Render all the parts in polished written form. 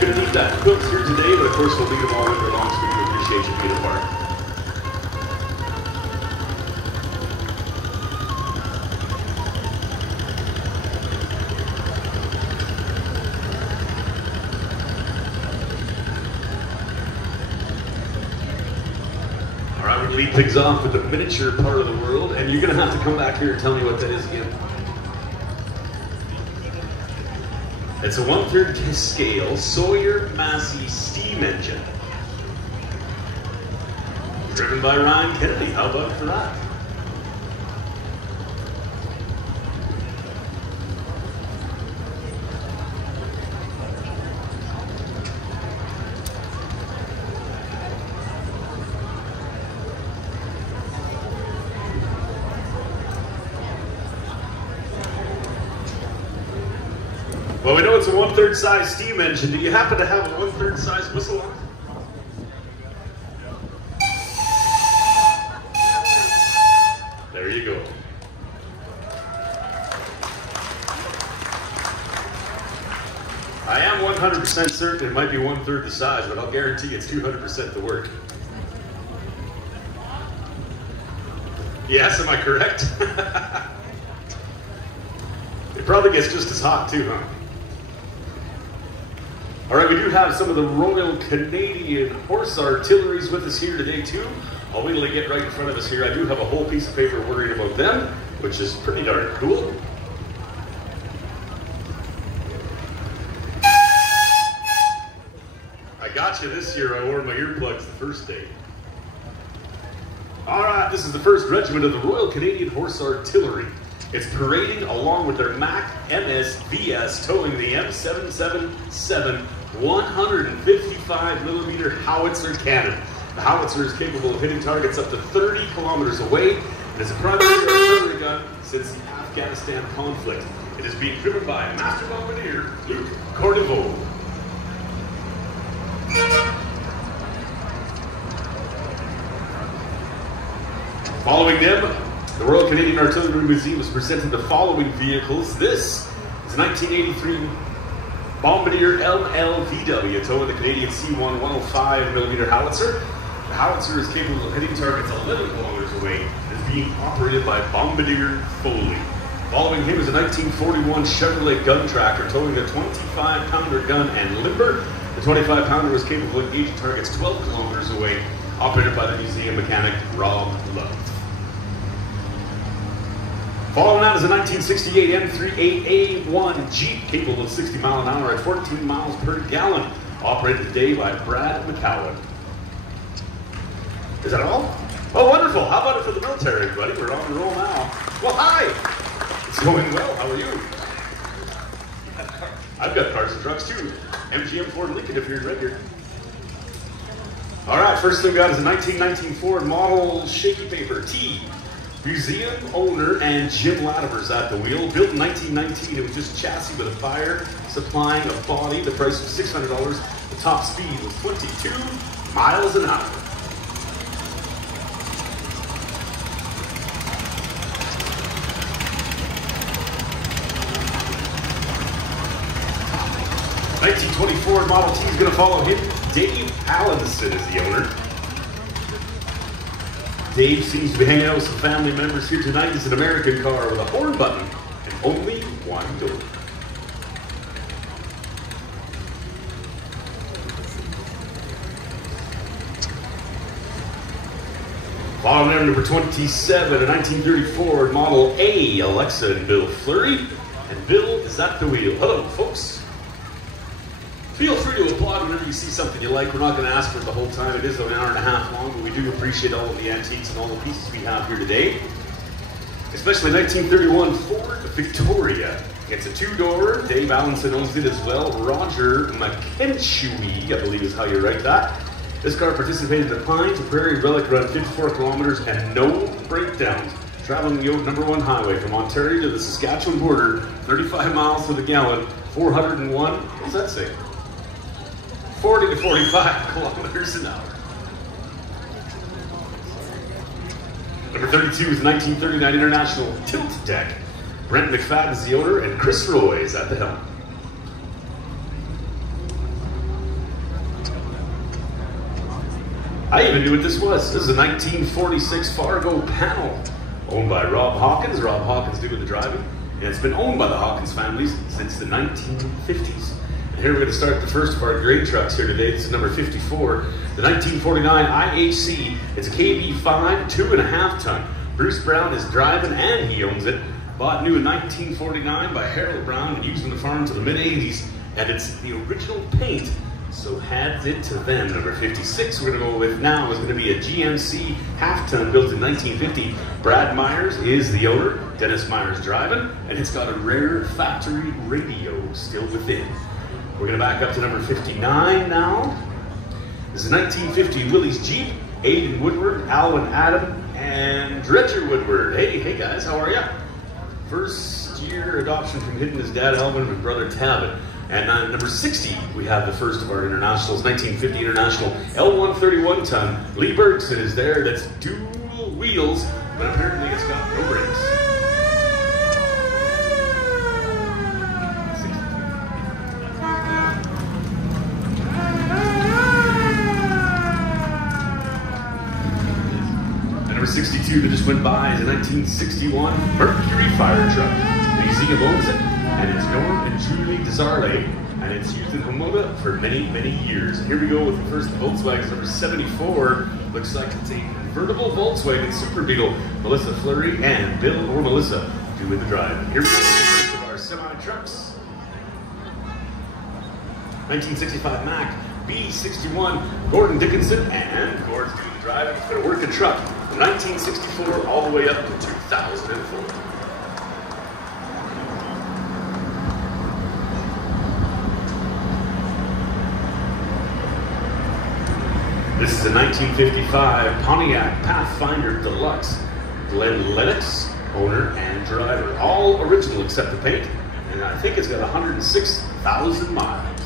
Going to need that quilt here today, but of course we'll leave them all winter long, so we can appreciate you being a part. All right, we're going to lead things off with the miniature part of the world, and you're going to have to come back here and tell me what that is again. It's a 1/3 scale Sawyer Massey steam engine. Driven by Ryan Kennedy. How about for that? Well, we know it's a 1/3 size steam engine. Do you happen to have a 1/3 size whistle on? There you go. I am 100% certain it might be 1/3 the size, but I'll guarantee it's 200% the work. Yes, am I correct? It probably gets just as hot too, huh? All right, we do have some of the Royal Canadian Horse Artilleries with us here today too. I'll wait till they get right in front of us here. I do have a whole piece of paper worrying about them, which is pretty darn cool. I got you this year. I wore my earplugs the first day. All right, this is the 1st Regiment of the Royal Canadian Horse Artillery. It's parading along with their Mac MSVS, towing the M777 155mm howitzer cannon. The howitzer is capable of hitting targets up to 30 kilometers away and is a primary artillery gun since the Afghanistan conflict. It is being driven by Master Bombardier Luc Cordeveau. Following them, the Royal Canadian Artillery Museum has presented the following vehicles. This is a 1983 Bombardier LLVW towing the Canadian C1 105mm howitzer. The howitzer is capable of hitting targets 11 kilometers away and is being operated by Bombardier Foley. Following him is a 1941 Chevrolet gun tractor towing a 25-pounder gun and limber. The 25-pounder was capable of engaging targets 12 kilometers away, operated by the museum mechanic Rob Love. Following that is a 1968 M38A1 Jeep capable of 60 miles an hour at 14 miles per gallon, operated today by Brad McCowan. Is that all? Oh, wonderful. How about it for the military, everybody? We're on the roll now. Well, hi. It's going well. How are you? I've got cars and trucks too. MGM Ford Lincoln if you're in Red here. All right, first thing we got is a 1919 Ford model shaky paper T. Museum owner and Jim Latimer's at the wheel. Built in 1919, it was just chassis with a fire, supplying a body. The price was $600. The top speed was 22 miles an hour. '24 Model T is going to follow him. Dave Allenson is the owner. Dave seems to be hanging out with some family members here tonight. He's an American car with a horn button and only one door. Following there, number 27, a 1934 Model A, Alexa and Bill Fleury. And Bill is at the wheel. Hello, folks. Feel free to applaud whenever you see something you like. We're not going to ask for it the whole time. It is an hour and a half long, but we do appreciate all of the antiques and all the pieces we have here today. Especially 1931 Ford Victoria. It's a 2-door. Dave Allenson owns it as well. Roger McKenchewy, I believe is how you write that. This car participated in the Pine to Prairie Relic Run 54 kilometers and no breakdowns. Traveling the O1 highway from Ontario to the Saskatchewan border, 35 miles to the gallon, 401, what does that say? 40 to 45 kilometers an hour. Number 32 is 1939 International Tilt Deck. Brent McFadden is the owner and Chris Roy is at the helm. I even knew what this was. This is a 1946 Fargo panel owned by Rob Hawkins. Rob Hawkins doing the driving. And it's been owned by the Hawkins families since the 1950s. And here we're going to start the first of our grain trucks here today. This is number 54, the 1949 IHC. It's a KB5, 2.5 ton. Bruce Brown is driving and he owns it. Bought new in 1949 by Harold Brown and used on the farm to the mid-80s. And it's the original paint, so hands it to them. Number 56 we're going to go with now is going to be a GMC half-ton built in 1950. Brad Myers is the owner. Dennis Myers driving, and it's got a rare factory radio still within. We're going to back up to number 59 now. This is 1950 Willys Jeep. Aiden Woodward, Alwyn Adam, and Dredger Woodward. Hey guys, how are ya? First year adoption from Hidden his dad Alvin and brother Talbot. And number 60, we have the first of our internationals, 1950 International L131 ton. Lee Bergson is there, that's dual wheels, but apparently it's got no brakes. And number 62 that just went by is a 1961 Mercury fire truck. The museum owns it. And it's Norm and Julie Desarle, and it's used in Pomona for many, many years. And here we go with the first Volkswagen, number 74. Looks like it's a convertible Volkswagen Super Beetle. Melissa Fleury and Bill or Melissa doing the drive. And here we go with the first of our semi-trucks. 1965 Mack B61, Gordon Dickinson, and Gordon's doing the drive. It's been a working truck from 1964 all the way up to 2004. This is a 1955 Pontiac Pathfinder Deluxe. Glenn Lennox, owner and driver. All original except the paint. And I think it's got 106,000 miles.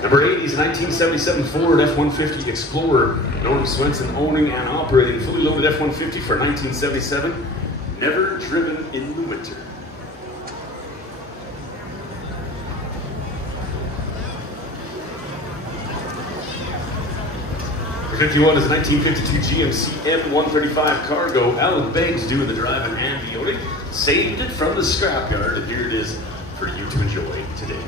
Number 80 is a 1977 Ford F-150 Explorer. Norm Swenson owning and operating fully loaded F-150 for 1977. Never driven in the winter. Number 51 is a 1952 GMC M135 Cargo. Alan Beggs doing the driving and the owning. Saved it from the scrapyard, and here it is for you to enjoy today.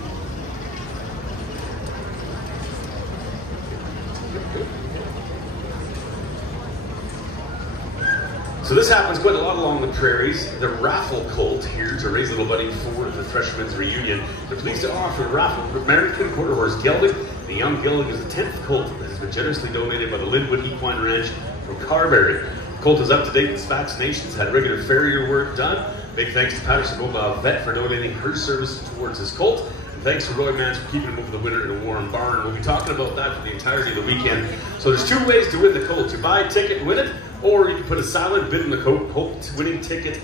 So this happens quite a lot along the prairies. The raffle colt here to raise a little money for the Threshermans reunion. They're pleased to offer the raffle American quarter horse Gelding. The young Gelding is the 10th colt that has been generously donated by the Linwood Equine Ranch from Carberry. The colt is up to date with vaccinations, had regular farrier work done. Big thanks to Patterson Mobile Vet for donating her services towards this colt. And thanks to Roy Mans for keeping him over the winter in a warm barn. We'll be talking about that for the entirety of the weekend. So there's two ways to win the colt. You buy a ticket and win it, or you can put a silent bid in the colt winning ticket.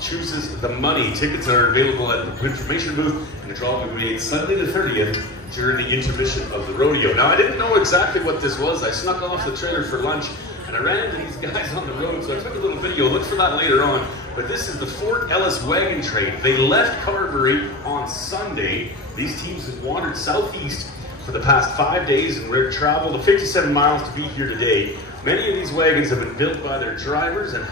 Chooses the money. Tickets are available at the information booth, and the draw will be made Sunday the 30th during the intermission of the rodeo. Now, I didn't know exactly what this was. I snuck off the trailer for lunch, and I ran into these guys on the road, so I took a little video. Look for that later on. But this is the Fort Ellis Wagon Train. They left Carberry on Sunday. These teams have wandered southeast for the past 5 days, and we're traveled the 57 miles to be here today. Many of these wagons have been built by their drivers and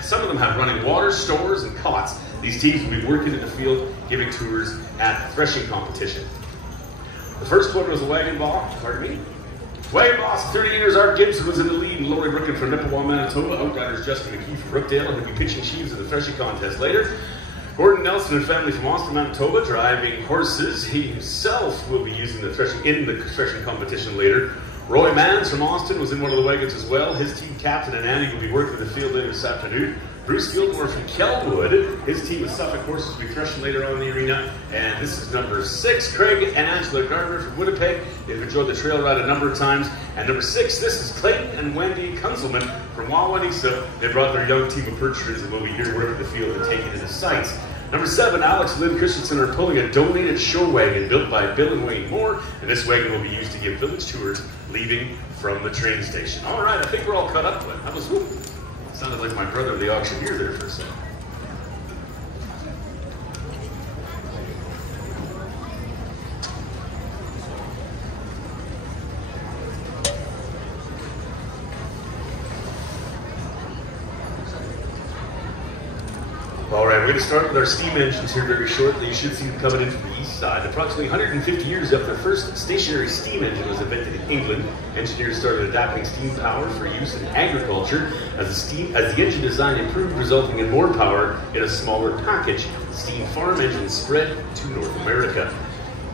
some of them have running water, stores, and cots. These teams will be working in the field, giving tours at the threshing competition. The first one was a wagon boss, Wagon boss, 30 years, Art Gibson was in the lead, and Laurie Brookin from Nippewa, Manitoba. Outriders Justin McKee from Brookdale, who'll be pitching sheaves at the threshing contest later. Gordon Nelson and family from Austin, Manitoba, driving horses. He himself will be using the threshing competition later. Roy Mans from Austin was in one of the wagons as well. His team captain and Annie will be working in the field later this afternoon. Bruce Gilmore from Kelwood, his team of Suffolk horses will be threshing later on in the arena. And this is number 6, Craig and Angela Gardner from Winnipeg. They've enjoyed the trail ride a number of times. And number 6, this is Clayton and Wendy Kunzelman from Wawanisa. They brought their young team of perchers and will be here to work in the field and take it into sights. Number 7, Alex and Lynn Christensen are pulling a donated show wagon built by Bill and Wayne Moore, and this wagon will be used to give village tours leaving from the train station. All right, I think we're all caught up with it. That was, whoop, sounded like my brother, the auctioneer, there for a second. start with our steam engines here very shortly. You should see them coming in from the east side. Approximately 150 years after the first stationary steam engine was invented in England, engineers started adapting steam power for use in agriculture as the engine design improved, resulting in more power in a smaller package. Steam farm engines spread to North America.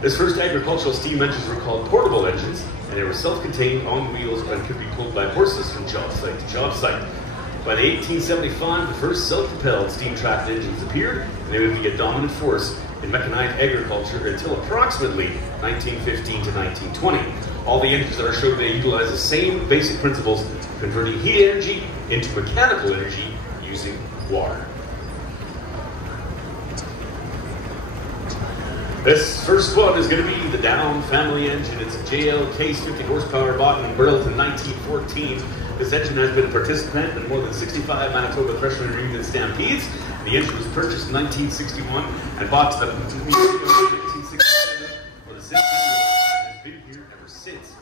This first agricultural steam engines were called portable engines, and they were self-contained on wheels and could be pulled by horses from job site to job site. By the 1875, the first self-propelled steam-tracked engines appeared, and they would be a dominant force in mechanized agriculture until approximately 1915 to 1920. All the engines that are shown today utilize the same basic principles, converting heat energy into mechanical energy using water. This first one is going to be the Down family engine. It's a JL Case 50 horsepower bought and built in 1914. This engine has been a participant in more than 65 Manitoba Thresherman Union Stampedes. The engine was purchased in 1961 and bought to the museum in 1967 for the Zinc and has been here ever since.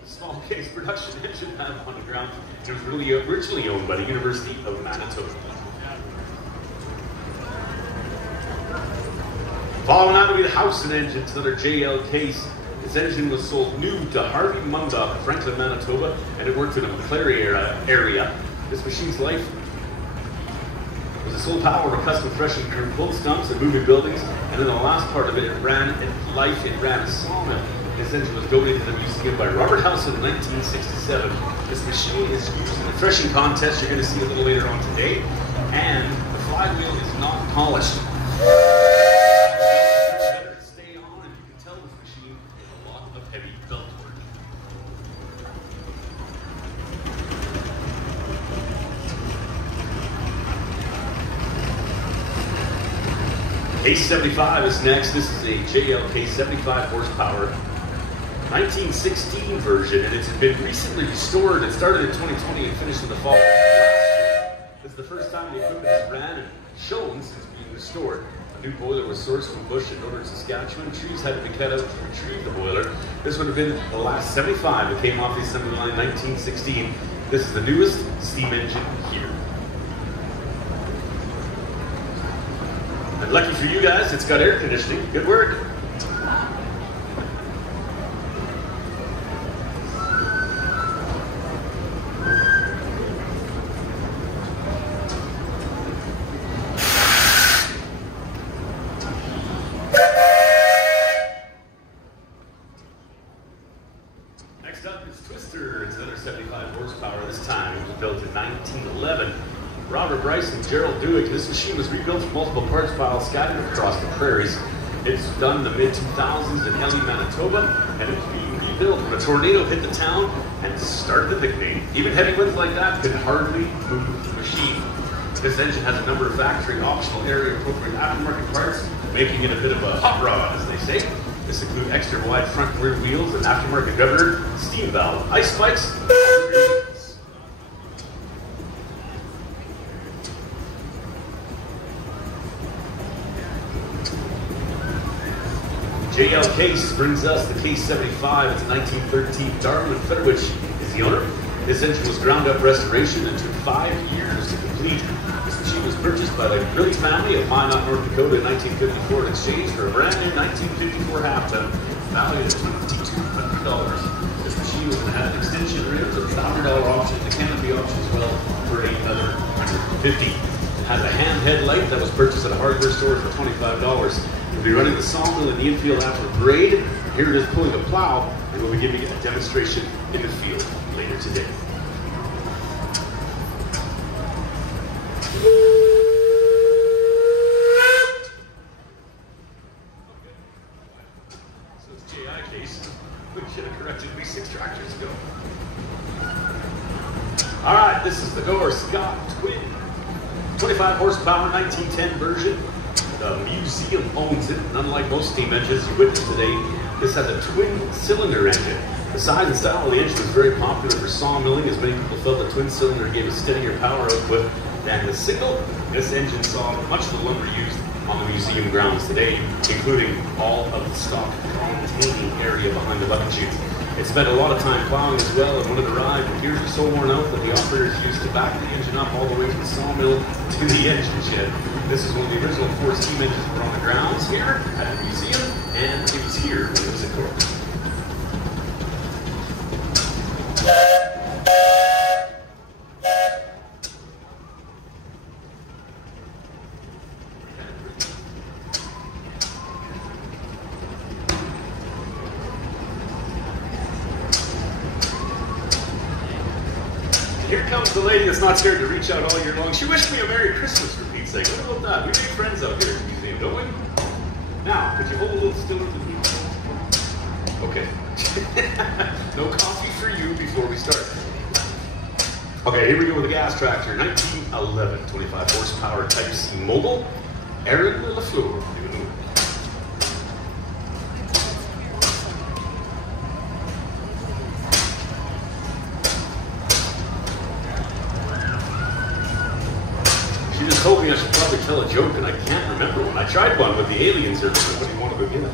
The small case production engine had on the ground. It was really originally owned by the University of Manitoba. Following on will be the Howson engine. It's another JL Case. This engine was sold new to Harvey Mundok of Franklin, Manitoba, and it worked in a McClary area. This machine's life was the sole power of a custom threshing crew, pulled stumps and moving buildings, and then the last part of it, it ran a sawmill. This engine was donated to the museum by Robert Howson in 1967. This machine is used in the threshing contest you're going to see a little later on today, and the flywheel is not polished. Case 75 is next. This is a JL Case 75 horsepower 1916 version, and it's been recently restored. It started in 2020 and finished in the fall of last year. This is the first time the equipment has ran and shown since being restored. A new boiler was sourced from Bush in northern Saskatchewan. Trees had to be cut out to retrieve the boiler. This would have been the last 75 that came off the assembly line in 1916. This is the newest steam engine here. And lucky for you guys, it's got air conditioning. Good work. Next up is Twister. It's another 75 horsepower this time. It was built in 1911. Robert Bryce and Gerald Dewick. This machine was rebuilt from multiple parts files scattered across the prairies. It's done in the mid-2000s in Elie, Manitoba, and it was being rebuilt when a tornado hit the town and started the thickening. Even heavy winds like that could hardly move the machine. This engine has a number of factory optional area-appropriate aftermarket parts, making it a bit of a hot rod, as they say. This includes extra wide front and rear wheels, an aftermarket governor, steam valve, ice spikes, JL Case brings us the Case 75. It's 1913. Darwin Federwich is the owner. This engine was ground-up restoration and took 5 years to complete. This machine was purchased by the Grilly family of Minot, North Dakota in 1954 in exchange for a brand new 1954 half-ton valued at $2,200. This machine had an extension rims, a $1,000 option, the canopy option as well for another $150. It has a ham headlight that was purchased at a hardware store for $25. We'll be running the sawmill in the infield after the parade. Here it is pulling a plow, and we'll be giving a demonstration in the field later today. So it's JI Case. We should have corrected me 6 tractors ago. All right, this is the Gore Scott Twin. 25 horsepower, 1910 version. The museum owns it, and unlike most steam engines you witness today, this has a twin-cylinder engine. The size and style of the engine is very popular for sawmilling, as many people felt the twin-cylinder gave a steadier power output than the single. This engine saw much of the lumber used on the museum grounds today, including all of the stock containing area behind the bucket chutes. It spent a lot of time plowing as well, and when it arrived, the gears were so worn out that the operators used to back the engine up all the way from the sawmill to the engine shed. This is one of the original 4 steam engines that were on the grounds here at the museum, and it was here when it was at court. Here comes the lady that's not scared to reach out all year long. She wished me a Merry Christmas, for Pete's sake. What about that? We make friends out here at the museum, don't we? Now, could you hold a little still with me? Okay. No coffee for you before we start. Okay, here we go with the gas tractor. 1911, 25 horsepower Type C mobile. Aaron LaFleur. She just told me I should probably tell a joke, and I can't remember one. I tried one with the aliens or somebody wanted to get it.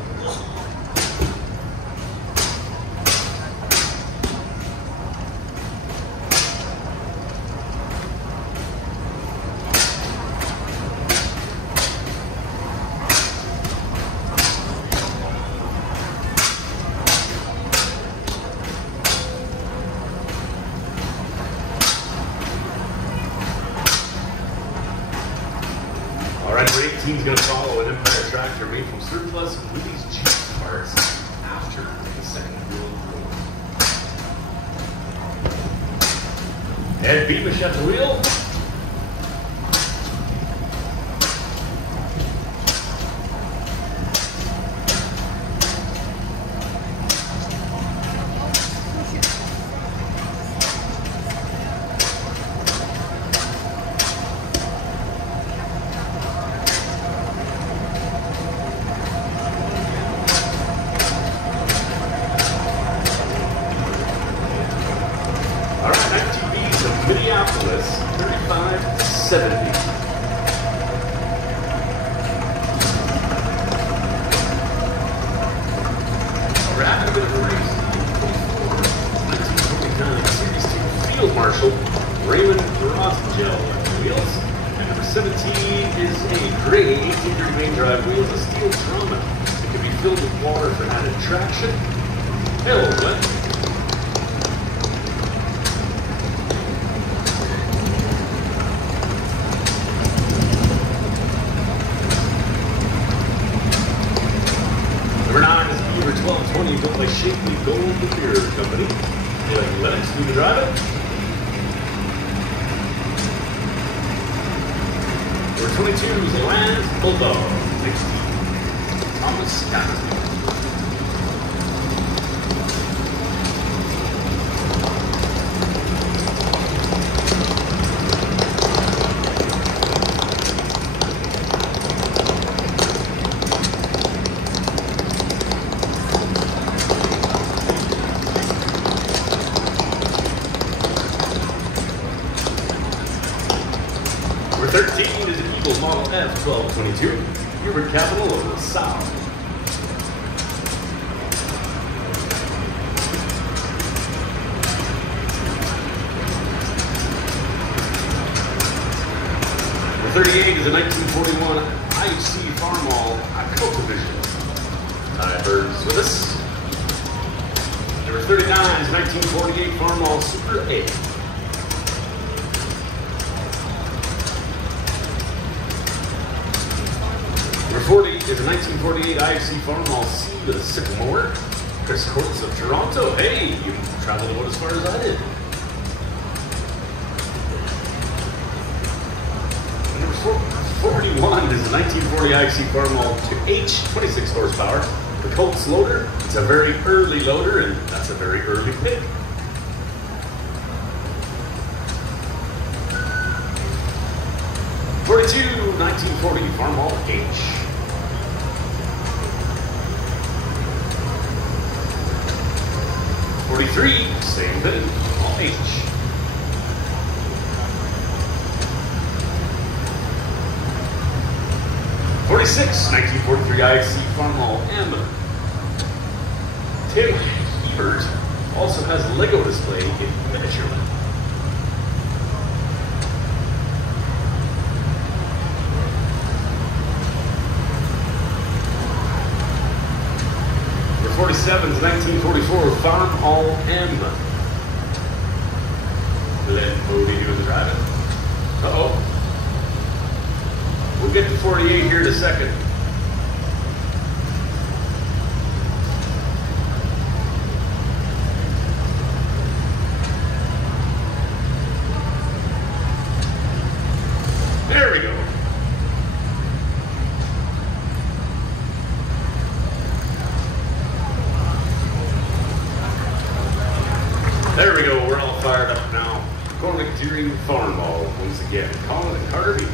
Alright, number 18 is going to follow an Empire tractor made from surplus Willys Jeep parts after the Second World War. Ed Beamish at the wheel. Minneapolis, 3570. We're having a bit of a race. 1929 Series 2 Field Marshal Raymond Rosengel wheels. And number 17 is a gray 1830 main drive wheels, a steel drum. It can be filled with water for added traction. Hell, what? Number 9 is Beaver 1220, built by Shapely Gold Beer Company. You like Lennox, do the drive it? Number 22 is a Land Bulldog, 16. Thomas Cassidy. Number 13 is an Eagle Model F 1222, Hubert Capital of the South. Number 38 is a 1941 IHC Farmall Cultivision. Birds with us. Number 39 is 1948 Farmall Super A. Number 40 is a 1948 IFC Farmall C with a Sycamore. Chris Courts of Toronto. Hey, you traveled about as far as I did. And number 41 is a 1940 IFC Farmall H 26 horsepower. The Colts loader. It's a very early loader, and that's a very early pick. '42 1940 Farmall H. 43, same thing, all H. 46, 1943 IFC Farmall M. Tim Hebert also has a Lego display in miniature. 47's 1944 Farm All M. Glenn Bodie doing the driving. Uh-oh. We'll get to 48 here in a second. There we go. There we go, we're all fired up now. Cormac Deering Farm Ball once again. Colin and Carter Beach.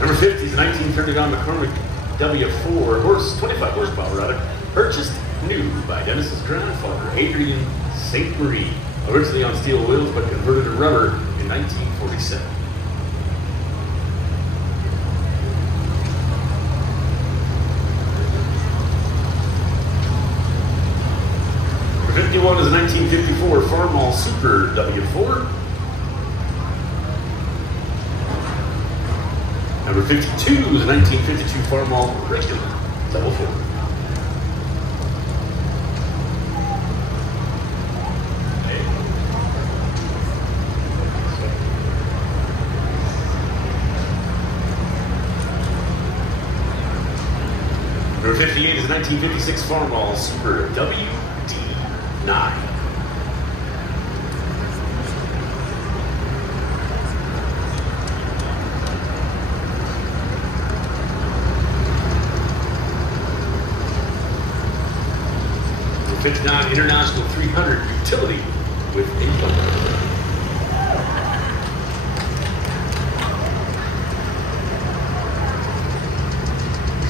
Number 50 is a 1939 McCormick W4 horse, 25 horsepower rather, purchased new by Dennis's grandfather, Adrian St. Marie, originally on steel wheels but converted to rubber in 1947. Number 51 is a 1954 Farmall Super W4. Number 52 is a 1952 Farmall Regular Double 4. Number 58 is a 1956 Farmall Super WD9. Number 59 International 300 Utility with income.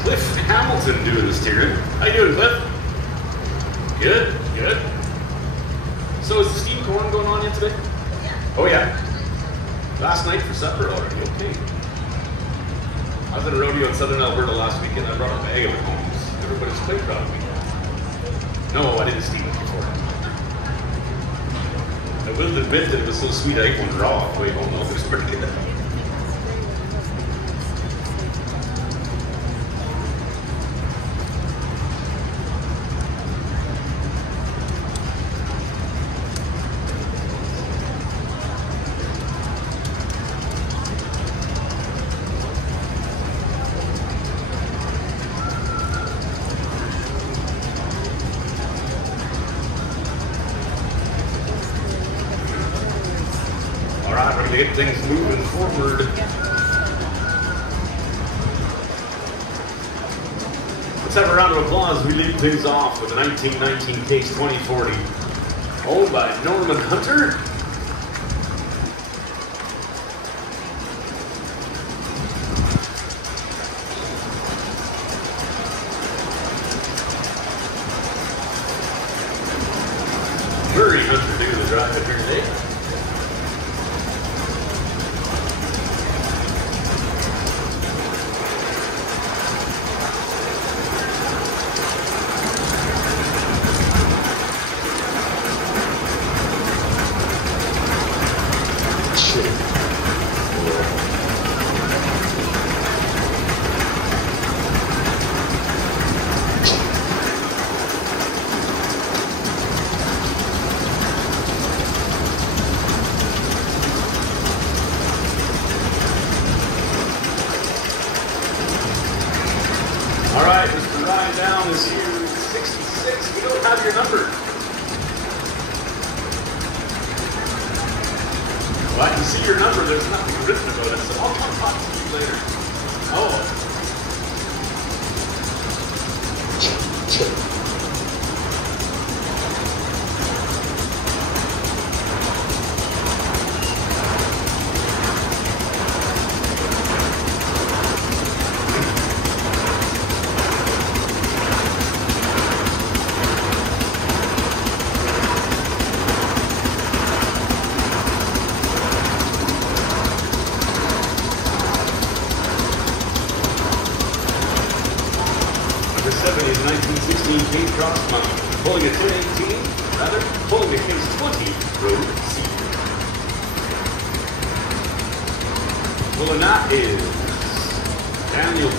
Cliff Hamilton doing the steering. How you doing, Cliff? Good, good. So is the steamed corn going on yet today? Yeah. Oh yeah. Last night for supper already, okay. I was at a rodeo in southern Alberta last weekend. I brought a bag of it home. Everybody's quite proud of me. No, I didn't steam it before. I will admit that it was so sweet I ate one raw on the way home. It was pretty good. All right, we're going to get things moving forward. Let's have a round of applause as we lead things off with the 1919 Case 2040, owned by Norman Hunter. Murray Hunter doing the drive up here today. All right, Mr. Ryan Down is here, 66. We don't have your number. Well, I can see your number. There's nothing written about it, so I'll come talk to you later. Oh. Number 70 is 1916 Case Crossmount, pulling a 1018, rather, pulling a Case 20 Road C. Pulling that is Daniel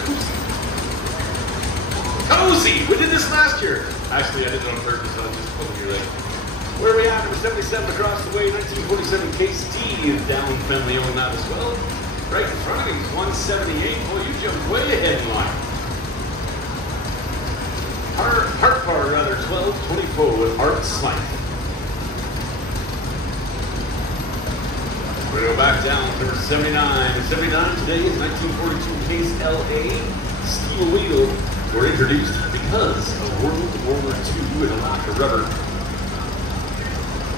Cozy! We did this last year. Actually, I did it on purpose, so I'm just pulling your leg. Where are we at? Number 77 across the way, 1947 Case D is down family on that as well. Right in front of him is 178. Boy, you jumped way ahead in line. Heart Bar, rather, 1224 with Art Slight. We're going to go back down to number 79. 79 today is 1942 Case LA. Steel wheel were introduced because of World War II and a lack of rubber.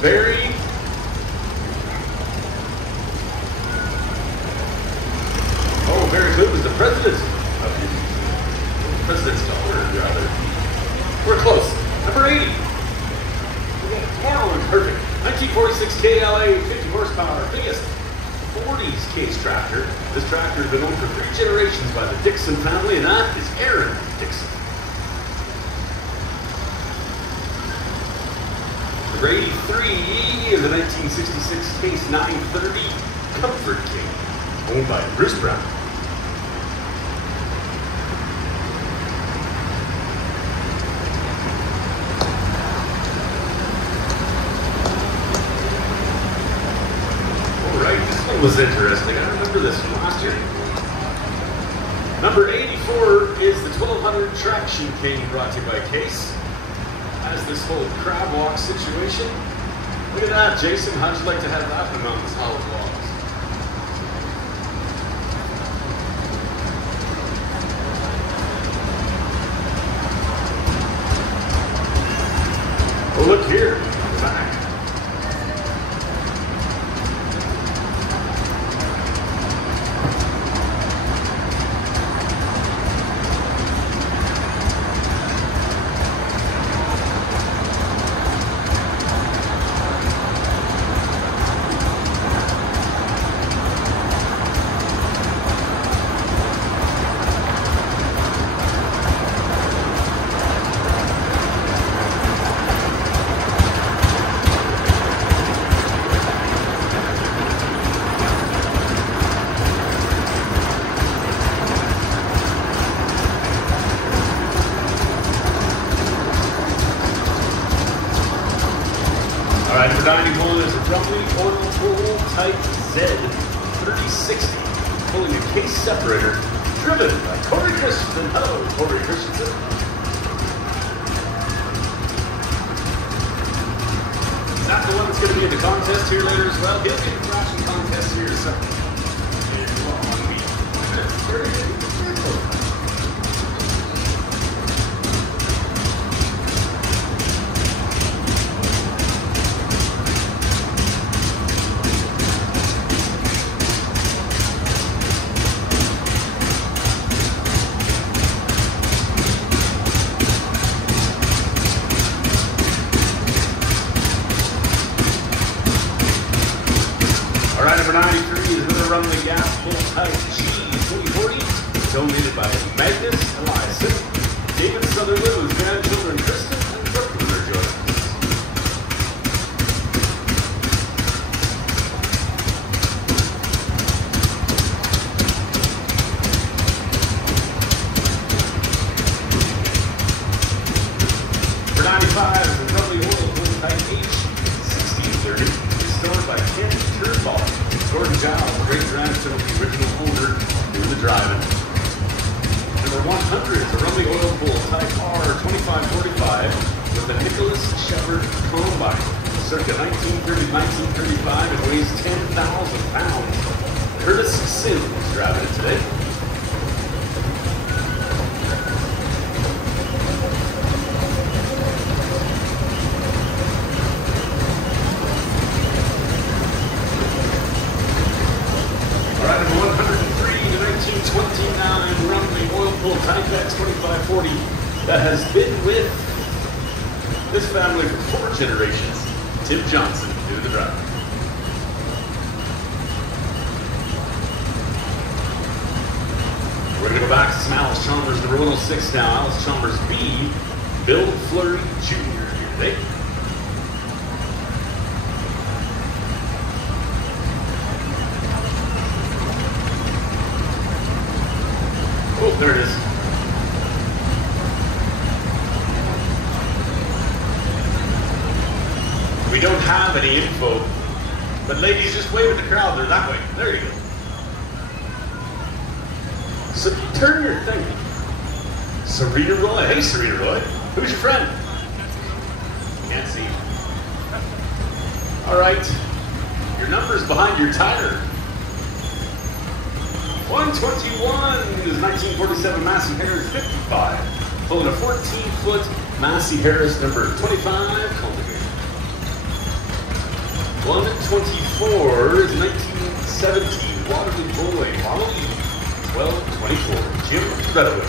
Barry. Oh, Barry Cliff was the president of the president's daughter, rather. We're close. Number 80. Tomorrow is perfect. 1946 KLA, 50 horsepower, biggest 40s case tractor. This tractor has been owned for 3 generations by the Dixon family, and that is Aaron Dixon. Number 83 is a 1966 Case 930 Comfort King, owned by Bruce Brown. Was interesting. I remember this from last year. Number 84 is the 1200 Traction King, brought to you by Case. As this whole crab walk situation. Look at that, Jason. How'd you like to have that one on the solid walks? Oh, look here. Back. Number 91 is a Rumley Oil Pull Type Z 3060, pulling a case separator, driven by Corey Christensen. Hello, Corey Christensen. Is that the one that's going to be in the contest here later as well? He'll be in the flashing contest here in a second. Very good. Number 93 is another Rumley Gas Full Type G2040, donated by Magnus Eliason, David Sutherland, whose grandchildren Kristen and Brooklyn are joining us. Number 95 is the Rumley Oil Full Type H1630, restored by Ken Turnball. Gordon Giles, great grandson of the original owner, doing the driving. Number 100 is a Rumley Oil Pull Type R2545 with a Nicholas Shepard Combine. Circa 1930-1935, it weighs 10,000 pounds. Curtis Sims is driving it today. Type X2540 that has been with this family for 4 generations. Tim Johnson doing the drive. We're going to go back to some Alice Chalmers, number 106 now. Alice Chalmers B, Bill Fleury Jr. here today. Oh, there it is. We don't have any info, but ladies, just wave at the crowd. They're that way. There you go. So turn your thing. Serena Roy. Hey, Serena Roy. Who's your friend? Can't see. All right. Your number's behind your tire. 121 is 1947 Massey Harris 55. Pulling a 14-foot Massey Harris number 25 cultivator. 124 is 1917 Waterloo Boy, Model E, 1224, Jim Redwood.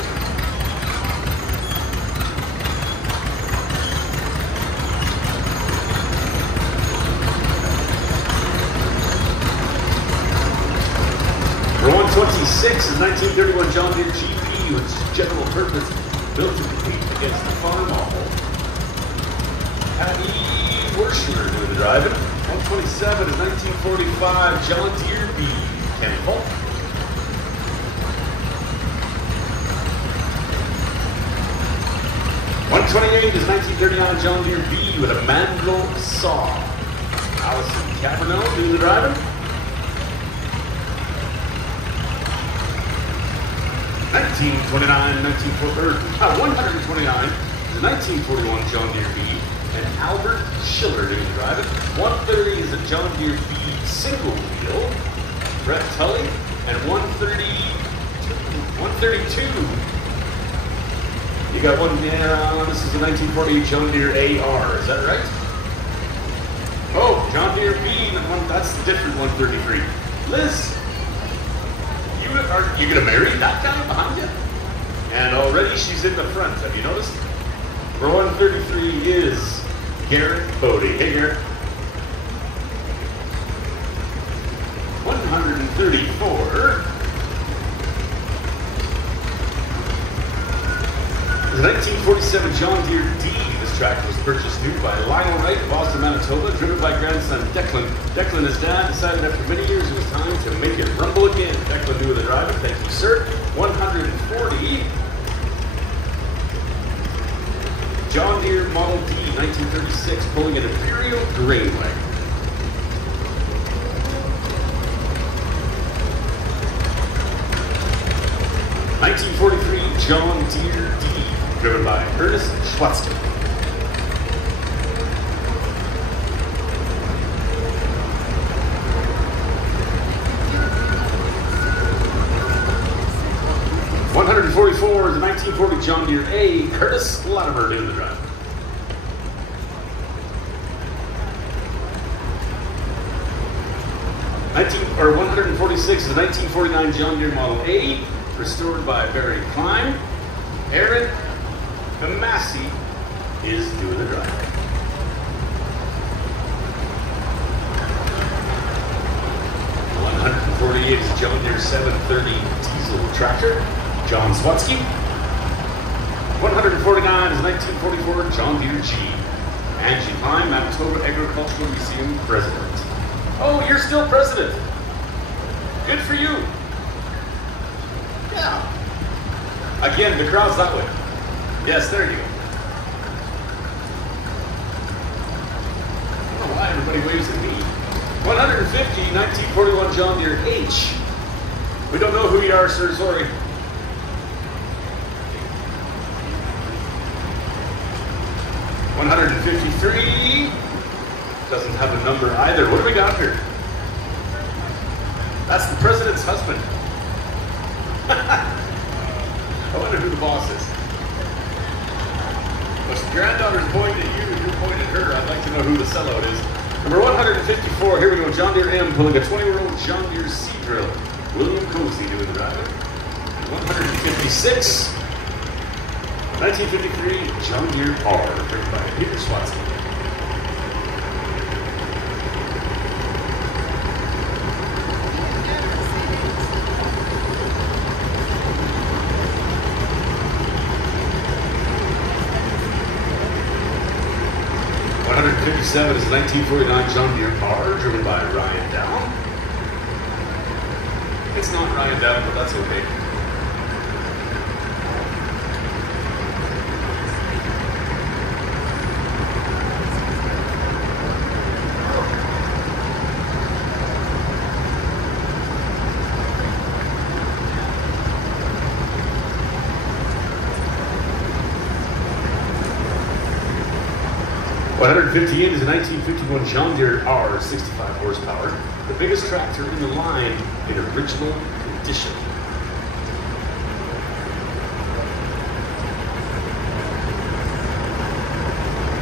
For 126 is 1931 John Deere GP, which is general purpose, built to compete against the farm model. Patty Worshimer doing the driving. 127 is 1945 John Deere B. Ken Polk. 128 is 1939 John Deere B with a mandrel saw. Allison Cabernet doing the driving. 129 is 1941 John Deere B. And Albert Schiller doing the driving. 130 is a John Deere B single wheel. Brett Tully. And 132. You got one, this is a 1948 John Deere AR, is that right? Oh, John Deere B, that's the different 133. Liz, are you gonna marry that guy behind you? And already she's in the front, have you noticed? For 133 is Garrett Bodie. Hey, Garrett. 134 is 1947 John Deere D. This tractor was purchased new by Lionel Wright of Boston, Manitoba, driven by grandson Declan. Declan, his dad, decided after many years it was time to make it rumble again. Declan knew the driver. Thank you, sir. 140. John Deere Model D, 1936, pulling an Imperial grain wagon. 1943 John Deere D, driven by Ernest Schwatzke. '44 is the 1940 John Deere A, Curtis Latimer doing the drive. Or 146 is the 1949 John Deere Model A, restored by Barry Klein. Aaron Massey is doing the drive. '48 is John Deere 730 diesel tractor, John Swatsky. 149 is 1944 John Deere G. Angie Klein, Manitoba Agricultural Museum president. Oh, you're still president. Good for you. Yeah. Again, the crowd's that way. Yes, there you go. I don't know why everybody waves at me. 150, 1941 John Deere H. We don't know who you are, sir, sorry. $153 doesn't have a number either. What do we got here? That's the president's husband. I wonder who the boss is. Well, the granddaughter's pointing at you and you're pointing at her. I'd like to know who the sellout is. Number 154, here we go. John Deere M pulling a 20-year-old John Deere Sea Drill. William Cozy doing the driving. 156. 1953, John Deere R, driven by Peter Swatsky. '57 is 1949 John Deere R, driven by Ryan Down. It's not Ryan Down, but that's okay. 158 is a 1951 John Deere R, 65 horsepower, the biggest tractor in the line in original condition.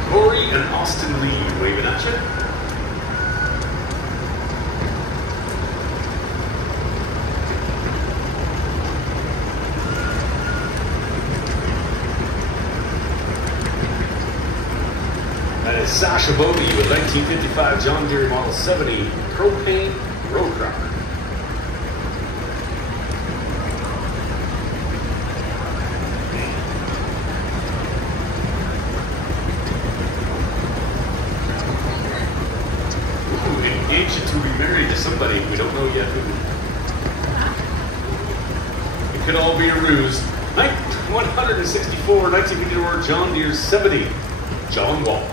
Corey and Austin Lee waving at you. That is Sasha Bodie with 1955 John Deere Model 70 propane road crusher. Ooh, engaged to be married to somebody we don't know yet who. It could all be a ruse. 164 1954 John Deere 70 John Wall.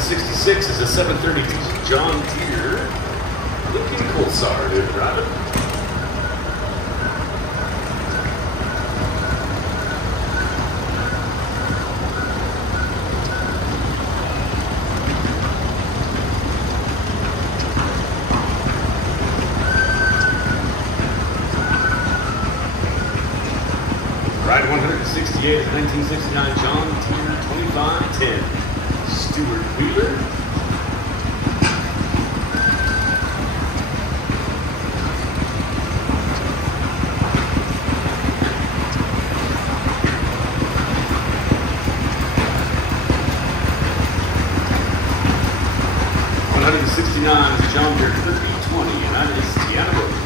'66 is a 730 John Deere Lincoln Colsar to drive it. Ride 168 is 1969 John Deere 2510. Stuart Wheeler. '69 is John Deere 3020, and that is Tiana Brooks.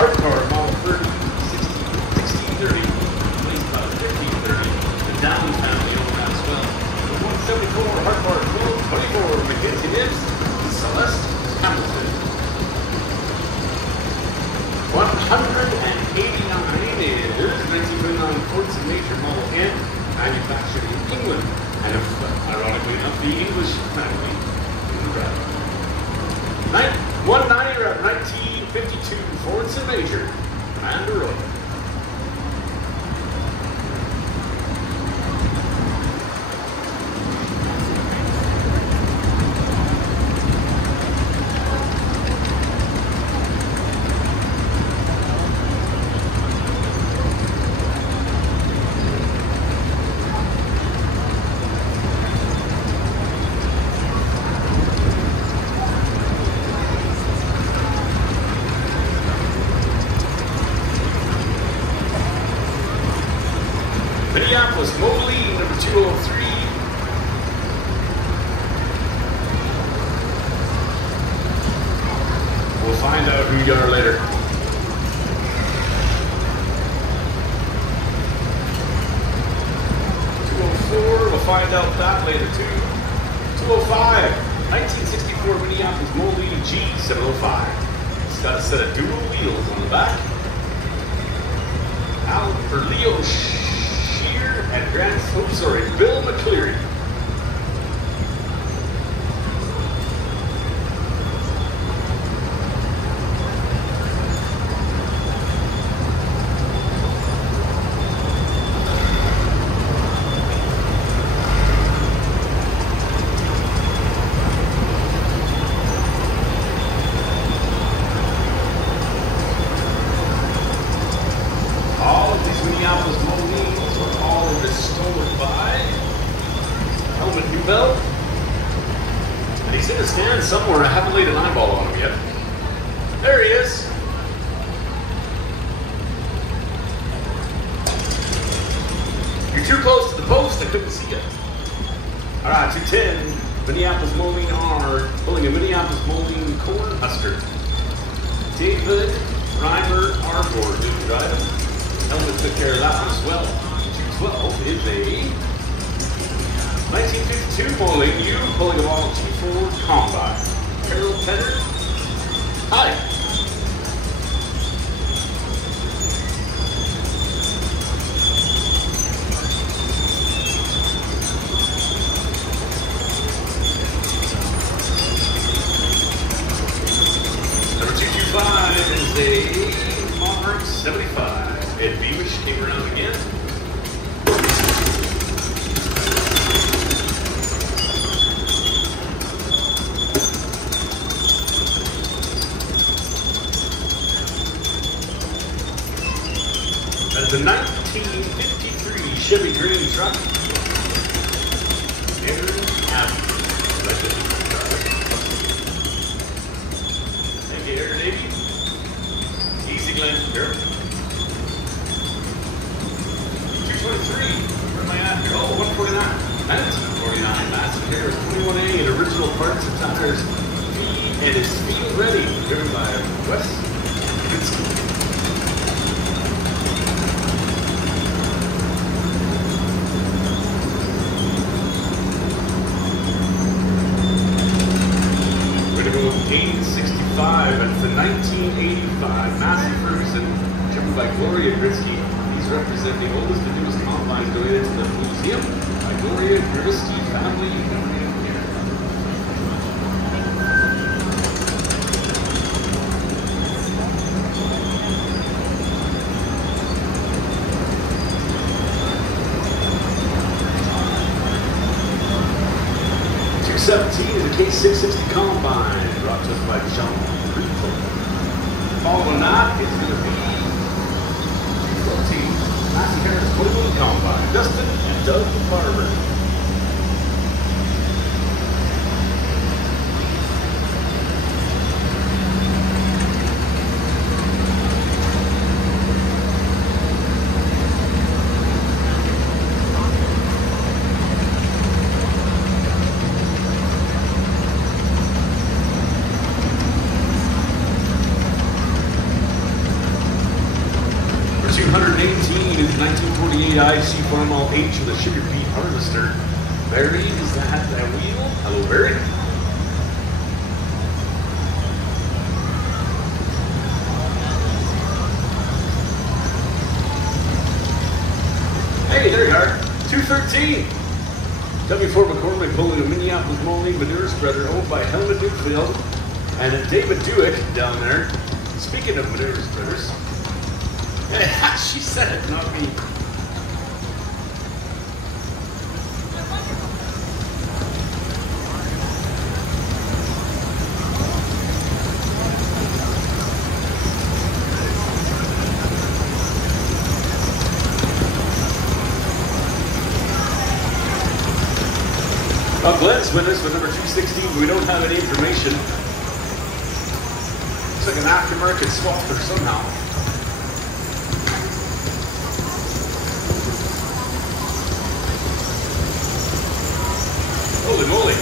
Hardcore Model 30, 1630, placed about 1530, the down family on that as well. The 174 Hardcore 1224 McKenzie Nibs, Celeste Hamilton. 189 is 1929 Forts and Major Model N, manufactured in England, and ironically enough, the English family in the red. 190 are 1952 Forts and Major, Commander Road. Minneapolis Moline, number 203. We'll find out who you are later. 204, we'll find out that later too. 205, 1964 Minneapolis Moline G705. It's got a set of dual wheels on the back. Out for Leo and Bill McCleary. All of these Minneapolis Molines were all restored by Helmut Newbell. And he's in a stand somewhere. I haven't laid an eyeball on him yet. There he is. You're too close to the post, I couldn't see it. All right, 210, Minneapolis Moline R, pulling a Minneapolis Moline corn husker. David Reimer Arbor, didn't drive it. Helmet took care of that one as well. 212 is a 1952 Moline U, pulling a Model T4 Combine. Carol Penner. Hi. Number 225 is a Monarch 75. Ed Beamish came around again. That's a 1953 Chevy Green truck. Aaron Abbey. Thank you, Aaron Davey. Easy, Glenn. Here. 223. Where am I at here? Oh, 149. 1949. Massive Harris 21A and original parts and tires. And it's field ready. Driven by Wes. We're going to go 865. That's the 1985 Massey Ferguson, driven by Gloria Gritsky. These represent the oldest and newest combines donated to the museum by Gloria Gritsky family donated here. K17 is a K660 Combine, brought to us by John Rico. Following that is going to be 214 Massey Harris 21 Combine, Dustin and Doug Barber. IC Farmall H with a Sugar Beet Harvester. Barry, is that wheel? Hello, Barry. Hey, there you are. 213. W4 McCormick pulling a Minneapolis Moline manure spreader owned by Helmut Dukefield and David Dewick down there. Speaking of manure spreaders, she said it, not me. Glenn's with us with number 216, but we don't have any information. Looks like an aftermarket swapper somehow. Holy moly.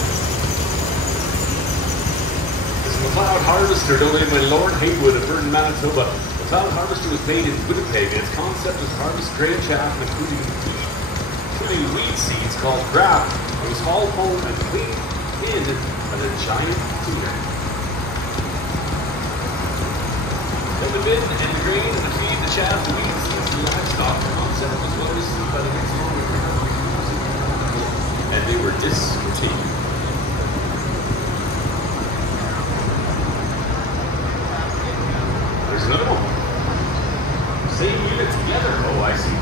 This is a McLeod Harvester donated by Lauren Haywood of Burton, Manitoba. The McLeod Harvester was made in Winnipeg, and its concept was to harvest grain chaff, including weed seeds called graft. It was hauled home and cleaned in by the giant cleaner. Then the bin and the grain and the feed, the chaff, the weed seeds, the livestock. The concept was well received by the mixed and they were discontinued. There's another one. Same unit together. Oh, I see.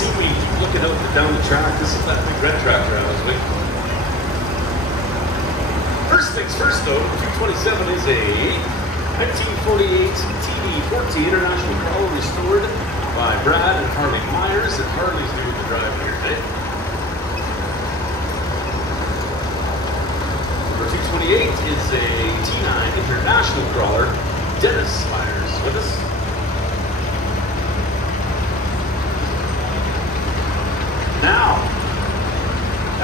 see me keep looking out down the track. This is that big red tractor I was waiting for. First things first, though, 227 is a 1948 TD14 International Crawler restored by Brad and Harley Myers, and Harley's doing the drive here today. Number 228 is a T9 International Crawler. Dennis Myers with us. Now,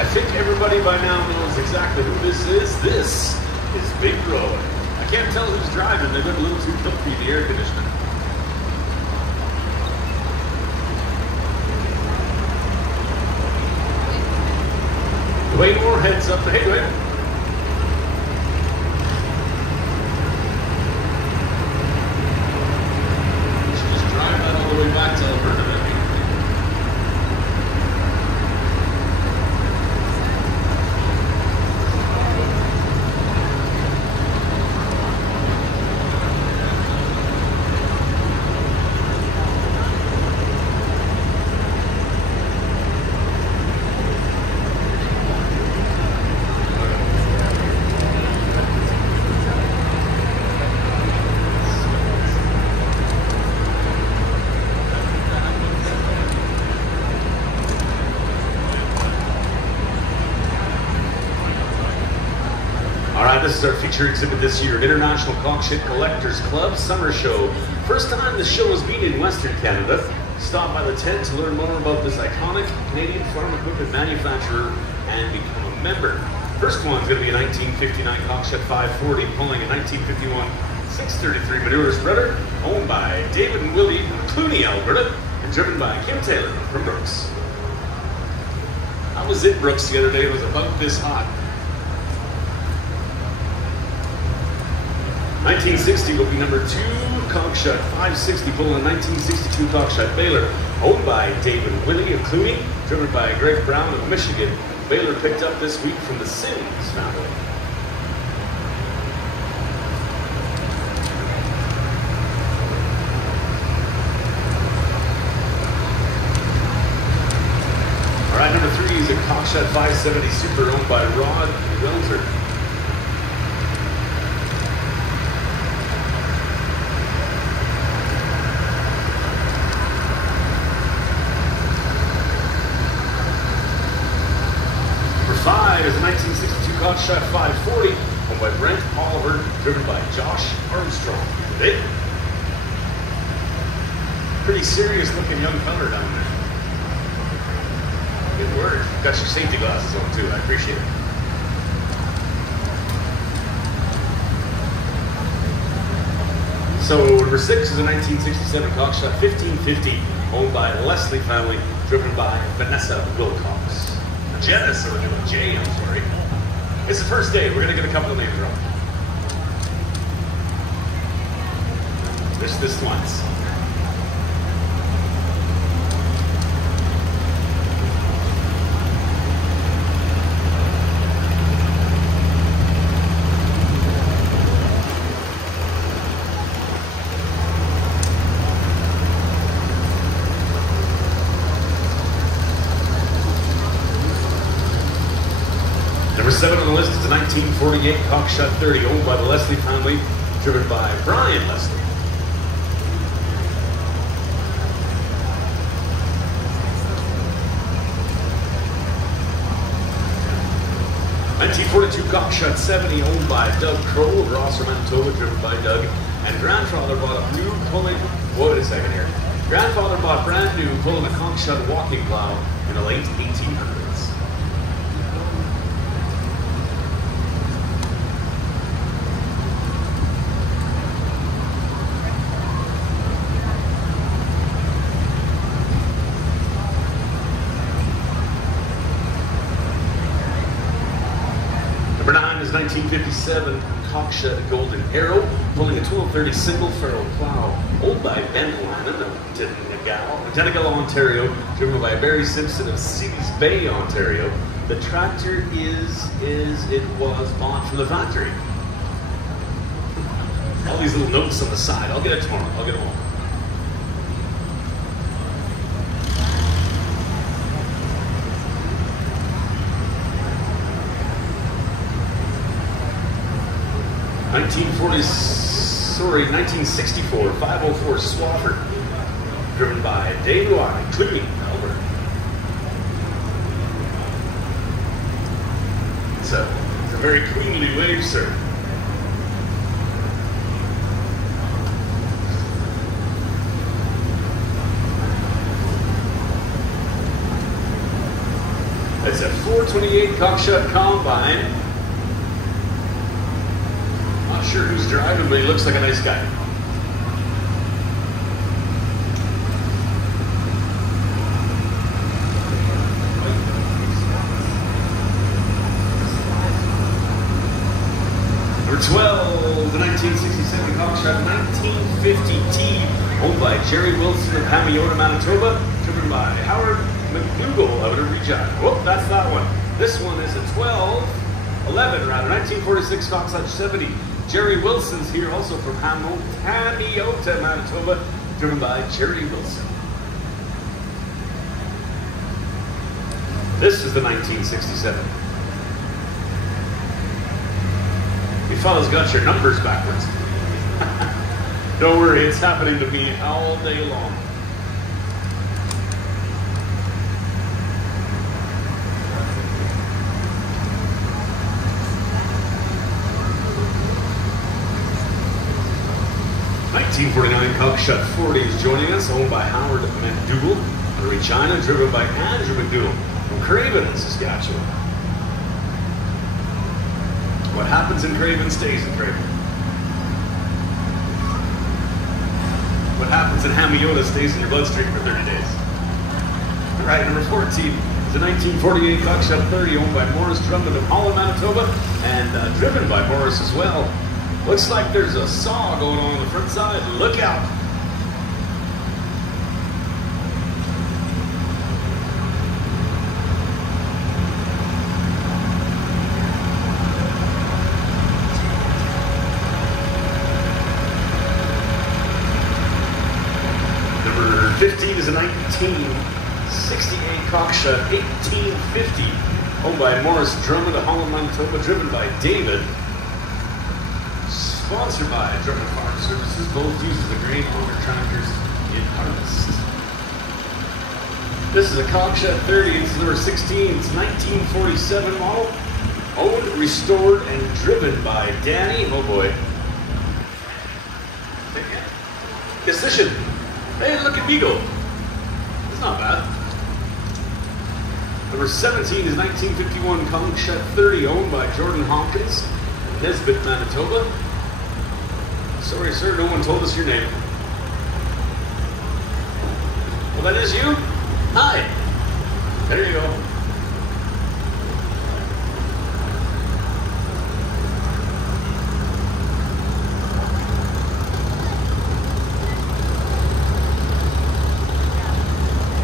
I think everybody by now knows exactly who this is. This is Big Roy. I can't tell who's driving. They've got a little too comfy in the air conditioning. Dwayne Moore heads up. Hey, Dwayne. You should just drive that all the way back to Alberta. This is our feature exhibit this year, International Cockshed Collectors Club Summer Show. First time the show has been in Western Canada. Stop by the tent to learn more about this iconic Canadian farm equipment manufacturer and become a member. First one's going to be a 1959 Cockshed 540 pulling a 1951 633 manure spreader, owned by David and Willie from Clooney, Alberta, and driven by Kim Taylor from Brooks. I was in Brooks the other day. It was about this hot. 1960 will be number 2 Cockshed 560 pulling a 1962 Cockshed baler, owned by David and Willie of Clooney, driven by Greg Brown of Michigan. Baler picked up this week from the Sims family. All right, number 3 is a Cockshed 570 Super, owned by Rod Welser. Is a 1962 Cockshed 540, owned by Brent Oliver, driven by Josh Armstrong. Today, pretty serious looking young fella down there. Good word. Got your safety glasses on too. I appreciate it. So number 6 is a 1967 Cockshed 1550, owned by Leslie family, driven by Vanessa Wilcox. Janice, or Jay, I'm sorry. It's the first day. We're going to get a couple of names wrong. This once. Number 7 on the list is a 1948 Cockshed 30, owned by the Leslie family, driven by Brian Leslie. '42 Cockshed 70, owned by Doug Crow of Rosser, Manitoba, driven by Doug. And grandfather bought a new pulling. Wait a second here. Grandfather bought brand new pulling a Cockshed walking plow in the late 1800s. Number 9 is 1957 Cockshed Golden Arrow, pulling a 1230 single furrow plow, owned by Ben Lannon of Tenagal, Ontario, driven by Barry Simpson of Sealy's Bay, Ontario. The tractor was bought from the factory. All these little notes on the side. I'll get it tomorrow. I'll get them all. 1964, 504 Swafford, driven by Dave Loire, Clooney, Albert. It's a very queenly wave, sir. It's a 428 cockshot combine. Not sure who's driving, but he looks like a nice guy. Number 12, the 1967 cockshot 1950T, owned by Jerry Wilson of Hamiota, Manitoba, driven by Howard McDougall out of Regina. Whoop, that's that one. This one is a 11, 1946 cockshot 70. Jerry Wilson's here, also from Hamiota, Manitoba, driven by Jerry Wilson. This is the 1967. You fellas got your numbers backwards. Don't worry, it's happening to me all day long. '49 cockshot 40 is joining us, owned by Howard McDougall out of Regina, driven by Andrew McDougall from Craven, Saskatchewan. What happens in Craven stays in Craven. What happens in Hamiota stays in your bloodstream for 30 days. All right, number 14 is a 1948 cockshot 30, owned by Morris Drummond of Holland, Manitoba, and driven by Morris as well. Looks like there's a saw going on the front side. Look out. Number 15 is a 1968 cockshot 1850, owned by Morris Drummond of Holland, Manitoba, driven by David. Sponsored by Drummond Farm Services, both uses the grain auger tractors in harvest. This is a cockshot 30, it's number 16, it's 1947 model, owned, restored, and driven by Danny, oh boy. Decision. Hey, look at me go. It's not bad. Number 17 is 1951 cockshot 30, owned by Jordan Hawkins, Nesbitt, Manitoba. Sorry, sir, no one told us your name. Well, that is you? Hi. There you go.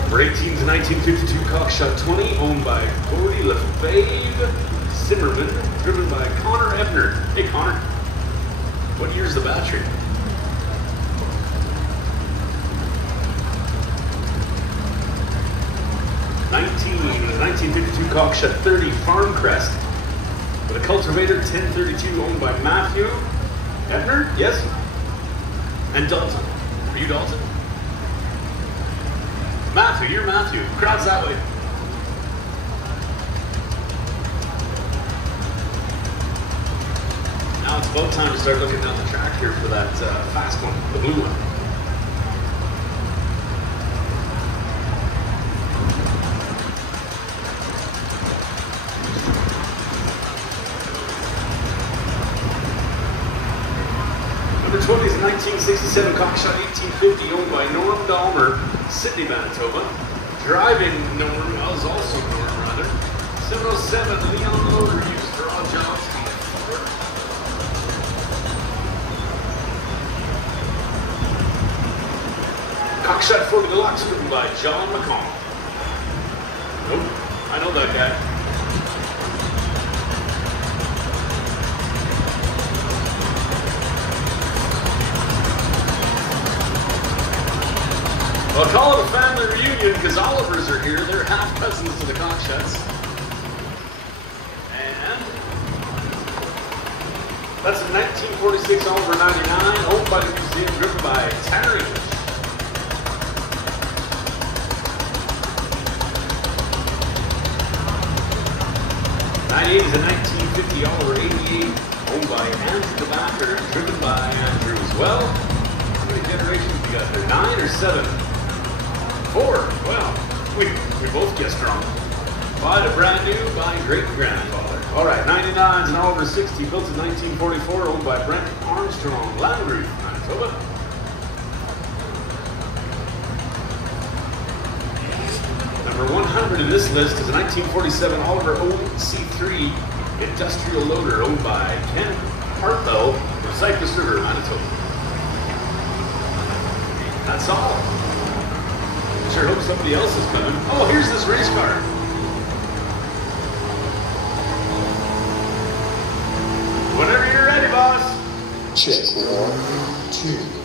Number 18 is a 1952 cockshot 20, owned by Cody Lefebvre Zimmerman, driven by Connor Ebner. Hey, Connor. What year's the battery? 1952 cockshot 30 Farm Crest with a cultivator 1032, owned by Matthew Ebner, yes? And Dalton. Are you Dalton? Matthew, you're Matthew. Crowd's that way. Now it's about time to start looking down the track here for that fast one, the blue one. Number 20 is a 1967 cockshot 1850, owned by Norm Dahmer, Sydney, Manitoba. Driving Norm was also Norm, rather. 707 Leon Loader used for all jobs. Cockshot 40 Deluxe, written by John McConnell. Nope, I know that guy. Well, call it a family reunion because Olivers are here. They're half cousins to the Cockshots. And That's a 1946 Oliver 99, owned by the museum, driven by Tanner English. 98 is a 1950 Oliver 88, owned by Andrew the Backer, driven by Andrew as well. How many generations we got there? 9 or 7? 4. Well, we both guessed wrong. By the brand new, by great-grandfather. All right, 99 is an Oliver 60, built in 1944, owned by Brent Armstrong, Landroof, Manitoba. Number 100 in this list is a 1947 Oliver OC3 industrial loader, owned by Ken Hartwell from Cypress River, Manitoba. That's all. Sure hope somebody else is coming. Oh, here's this race car. Whenever you're ready, boss. Check 1, 2.